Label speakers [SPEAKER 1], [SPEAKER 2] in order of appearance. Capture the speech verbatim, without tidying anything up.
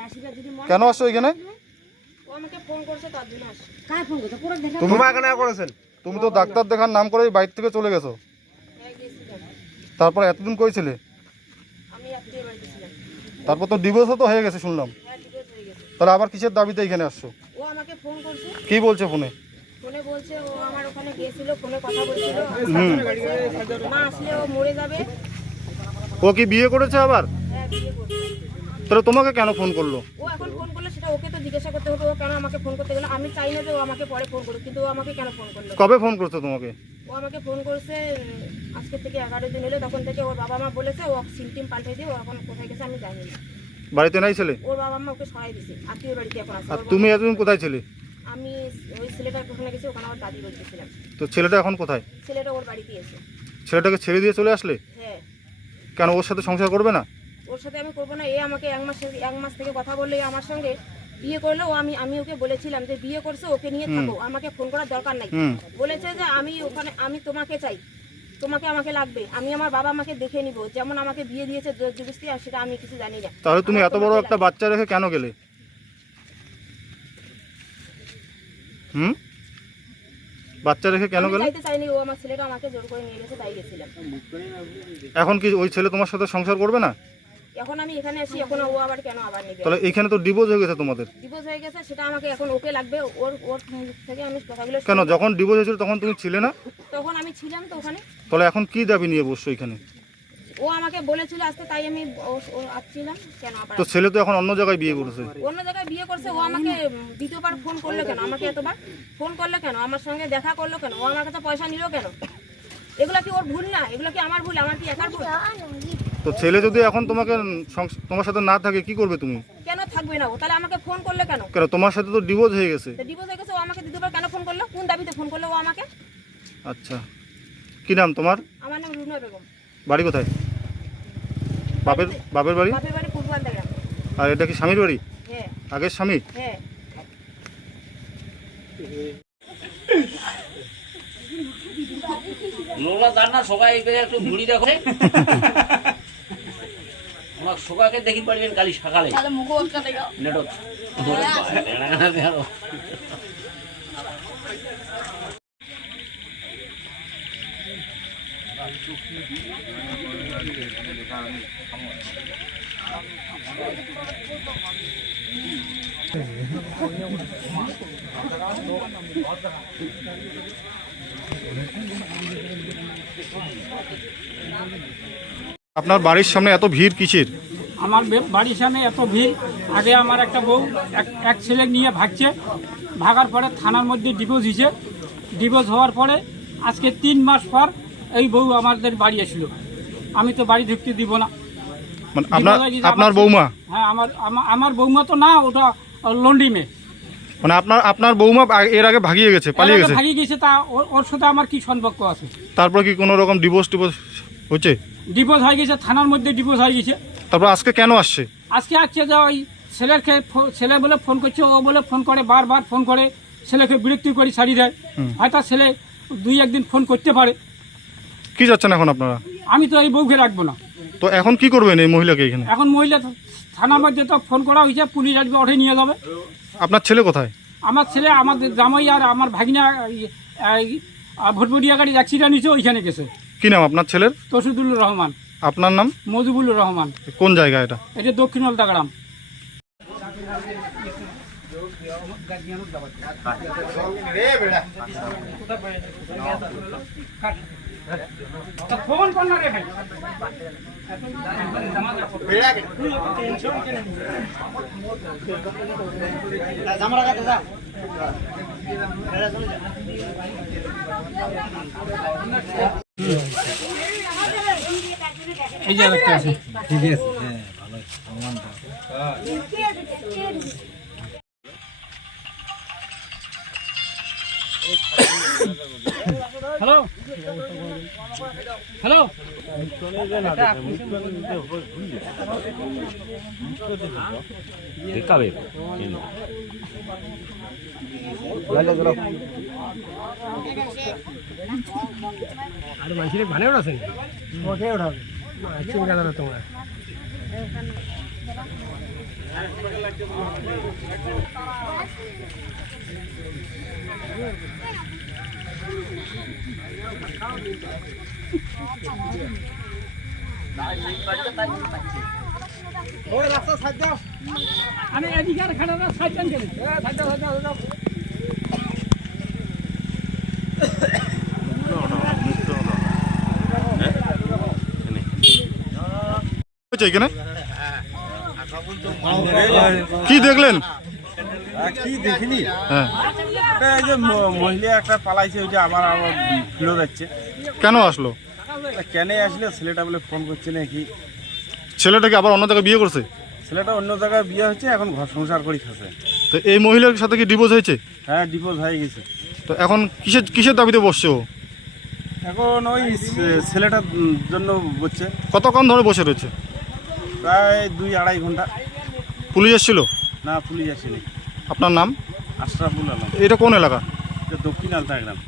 [SPEAKER 1] কেন আসছো এখানে? তুমি তো ডাক্তার দেখার নাম করে বাইরে থেকে চলে গেছো, তারপর এতদিন কই ছিলে? তারপর তো ডিভোর্স তো হয়ে গেছে শুনলাম, তাহলে আবার কিসের দাবিতে এখানে আসছো?
[SPEAKER 2] ও আমাকে ফোন করছে।
[SPEAKER 1] কি বলছে ফোনে?
[SPEAKER 2] ফোনে বলছে ও আমার ওখানে গিয়েছিল, ফোনে কথা বলছিল, মা আসলে ও মরে যাবে।
[SPEAKER 1] ও কি বিয়ে করেছে আবার?
[SPEAKER 2] হ্যাঁ বিয়ে করছে।
[SPEAKER 1] তাহলে তোমাকে কেন ফোন করলো?
[SPEAKER 2] ও এখন ফোন করলো সেটা ওকে তো জিজ্ঞাসা করতে হবে, ও কেন আমাকে ফোন করতে গেল। আমি চাই না যে ও আমাকে পরে ফোন করুক, কিন্তু ও আমাকে কেন ফোন করলো?
[SPEAKER 1] কবে ফোন করছো তোমাকে?
[SPEAKER 2] ও আমাকে ফোন করছে আজকে থেকে এগারো দিন হলো, তখন থেকে ওর বাবা মা বলেছে ও সিম টিম পাল্টে দিয়ে ও এখন কোথায় গেছে আমি জানি না।
[SPEAKER 1] বাড়িতে নাই ছেলে?
[SPEAKER 2] ওর বাবা মা ওকে সরাই দিছে, আত্মীয় বাড়িতে এখন আছে।
[SPEAKER 1] আর তুমি এতদিন কোথায় ছিলে?
[SPEAKER 2] আমি ওই ছেলেটার ওখানে গেছি, ওখানে আমার দাদি বলতেছিলাম।
[SPEAKER 1] তো ছেলেটা এখন কোথায়?
[SPEAKER 2] ছেলেটা ওর বাড়িতে এসে।
[SPEAKER 1] ছেলেটাকে ছেড়ে দিয়ে চলে আসলে?
[SPEAKER 2] হ্যাঁ।
[SPEAKER 1] কেন, ওর সাথে সংসার করবে না?
[SPEAKER 2] ওর সাথে আমি করবো না, এ আমাকে এক মাস এক মাস থেকে কথা বললে আমার সঙ্গে বিয়ে করলো। ও আমি আমি ওকে বলেছিলাম যে বিয়ে করছে ওকে নিয়ে থাকো, আমাকে ফোন করার দরকার নাই। বলেছে যে আমি ওখানে আমি তোমাকে চাই, তোমাকে আমাকে লাগবে, আমি আমার বাবা মাকে দেখে নিব, যেমন আমাকে বিয়ে দিয়েছে জবরদস্তি, আর সেটা আমি কিছু জানি না।
[SPEAKER 1] তাহলে তুমি এত বড় একটা বাচ্চা রেখে কেন গেলে? হুম, বাচ্চা রেখে কেন গেলে?
[SPEAKER 2] চাইতে চাইনি, ও আমার ছেলেটা আমাকে জোর করে নিয়ে গেছে, তাই গেছিলাম।
[SPEAKER 1] এখন কি ওই ছেলে তোমার সাথে সংসার করবে না?
[SPEAKER 2] এখন আমি এখানে আসি, এখন ও আবার কেন আবার নেবে?
[SPEAKER 1] তাহলে এখানে তো ডিভোর্স হয়ে গেছে তোমাদের।
[SPEAKER 2] ডিভোর্স হয়ে গেছে, সেটা আমাকে এখন ওকে লাগবে, ওর ওর থেকে আমি কথাগুলো।
[SPEAKER 1] কেন, যখন ডিভোর্স হয়েছিল তখন তুমি ছিলে না?
[SPEAKER 2] তখন আমি ছিলাম তো ওখানে।
[SPEAKER 1] তাহলে এখন কি দাবি নিয়ে বসছো এখানে?
[SPEAKER 2] ও আমাকে বলেছিল আসতে, তাই আমি আসছিলাম। কেন আবার?
[SPEAKER 1] তো ছেলে তো এখন অন্য জায়গায় বিয়ে করেছে।
[SPEAKER 2] অন্য জায়গায় বিয়ে করছে, ও আমাকে দ্বিতীয়বার ফোন করলো কেন? আমাকে এতবার ফোন করলো কেন? আমার সঙ্গে দেখা করলো কেন? ও আমার কাছে পয়সা নিল কেন? এগুলা কি ওর ভুল না? এগুলা কি আমার ভুল? আমার কি একার ভুল?
[SPEAKER 1] তো ছেলে যদি এখন তোমাকে তোমার সাথে না থাকে কি করবে তুমি?
[SPEAKER 2] কেন থাকবে না ও? তাহলে আমাকে ফোন করলো কেন?
[SPEAKER 1] কেন, তোমার সাথে তো ডিভোর্স হয়ে গেছে।
[SPEAKER 2] ডিভোর্স হয়ে গেছে, ও আমাকে দ্বিতীয়বার কেন ফোন করলো? কোন দাবিতে ফোন করলো ও আমাকে?
[SPEAKER 1] আচ্ছা, কি নাম তোমার?
[SPEAKER 2] আমার নাম রুনা বেগম।
[SPEAKER 1] বাড়ি কোথায়? বাপের বাপের বাড়ি?
[SPEAKER 2] বাপের বাড়ি পূর্বান্দা গ্রাম।
[SPEAKER 1] আর এটা কি স্বামীর বাড়ি?
[SPEAKER 2] হ্যাঁ।
[SPEAKER 1] আগের স্বামী?
[SPEAKER 2] হ্যাঁ।
[SPEAKER 3] লোলা জানা সবাই একটু ঘুরি দেখো। আমার সবাইকে দেখি পারবেন কালি সকালে।
[SPEAKER 1] আপনার বাড়ির সামনে এত ভিড় কিসের?
[SPEAKER 4] আমার বাড়ির সামনে এত ভিড়, আগে আমার একটা বউ এক এক ছেলে নিয়ে ভাগছে, ভাগার পরে থানার মধ্যে ডিভোর্স হয়েছে। ডিভোর্স হওয়ার পরে আজকে তিন মাস পর এই বউ আমাদের বাড়ি আসলো। আমি তো বাড়ি ঢুকতে দিব না।
[SPEAKER 1] মানে আপনার আপনার বৌমা?
[SPEAKER 4] হ্যাঁ, আমার আমার বৌমা তো না, ওটা লন্ডি মেয়ে।
[SPEAKER 1] মানে আপনার আপনার বৌমা এর আগে ভাগিয়ে গেছে, পালিয়ে গেছে?
[SPEAKER 4] ভাগিয়ে গেছে, তা ওর সাথে আমার কি সম্পর্ক আছে?
[SPEAKER 1] তারপর কি কোনো রকম ডিভোর্স টিভোর্স হচ্ছে?
[SPEAKER 4] ডিভোর্স হয়ে গেছে, থানার মধ্যে ডিভোর্স হয়ে গেছে।
[SPEAKER 1] তারপর আজকে কেন আসছে?
[SPEAKER 4] আজকে আসছে যে ওই ছেলেকে ছেলে বলে ফোন করছে, ও বলে ফোন করে, বারবার ফোন করে, ছেলেকে বিরক্তি করে ছাড়িয়ে দেয়। হয়তো ছেলে দুই একদিন ফোন করতে পারে।
[SPEAKER 1] কি যাচ্ছেন এখন আপনারা?
[SPEAKER 4] আমি তো এই বউকে রাখবো না।
[SPEAKER 1] তো এখন কি করবেন এই মহিলাকে এখানে?
[SPEAKER 4] এখন মহিলা থানার মধ্যে তো ফোন করা হয়েছে, পুলিশ আসবে, ওঠে নিয়ে যাবে।
[SPEAKER 1] আপনার ছেলে কোথায়?
[SPEAKER 4] আমার ছেলে আমাদের জামাই আর আমার ভাগিনা ভটভটিয়া গাড়ি অ্যাক্সিডেন্ট হয়েছে, ওইখানে গেছে।
[SPEAKER 1] কি নাম আপনার ছেলের?
[SPEAKER 4] তসিদুল্লুর রহমান।
[SPEAKER 1] আপনার নাম?
[SPEAKER 4] মজিবুল্লুর রহমান।
[SPEAKER 1] কোন জায়গা এটা?
[SPEAKER 4] এটা দক্ষিণ অলতা গ্রাম। ফোন কর না রে ভাই। এই যে একটা আছে। ঠিক আছে, হ্যাঁ ভালো। হ্যালো হ্যালো,
[SPEAKER 3] দেখাবে
[SPEAKER 4] আর মানুষের ভালো আছেন, ওকে ওঠাবে তোমরা। আমি এদিকে আর খাটা না সাইডান গেলে সাইডা সাইডা সাইডা
[SPEAKER 1] হয়েছে এখানে কি দেখলেন?
[SPEAKER 5] আর কি দেখিনি
[SPEAKER 1] হ্যাঁ,
[SPEAKER 5] এটা এই যে ম- মহিলা একটা পালাইছে, ওইটা আমার আবার ফিরে যাচ্ছে।
[SPEAKER 1] কেন আসলো?
[SPEAKER 5] তা কেন আসলে ছেলেটা বলে ফোন করছে নাকি,
[SPEAKER 1] ছেলেটাকে আবার অন্য জায়গায় বিয়ে করছে?
[SPEAKER 5] ছেলেটা অন্য জায়গায় বিয়ে হচ্ছে, এখন ঘর সংসার করে খাচ্ছে।
[SPEAKER 1] তো এই মহিলার সাথে কি ডিভোর্স হয়েছে?
[SPEAKER 5] হ্যাঁ, ডিভোর্স হয়ে গেছে।
[SPEAKER 1] তো এখন কিসের কিসের দাবিতে বসছে ও?
[SPEAKER 5] এখন ওই ছে- ছেলেটার উম জন্য বলছে,
[SPEAKER 1] কতক্ষণ ধরে বসে রয়েছে?
[SPEAKER 5] প্রায় দুই আড়াই ঘন্টা।
[SPEAKER 1] পুলিশ এসেছিল?
[SPEAKER 5] না, পুলিশ আসেনি।
[SPEAKER 1] আপনার নাম?
[SPEAKER 5] আশরাফুল আলম,
[SPEAKER 1] এটা কোন এলাকা?
[SPEAKER 5] এটা দক্ষিণ আলতা গ্রাম।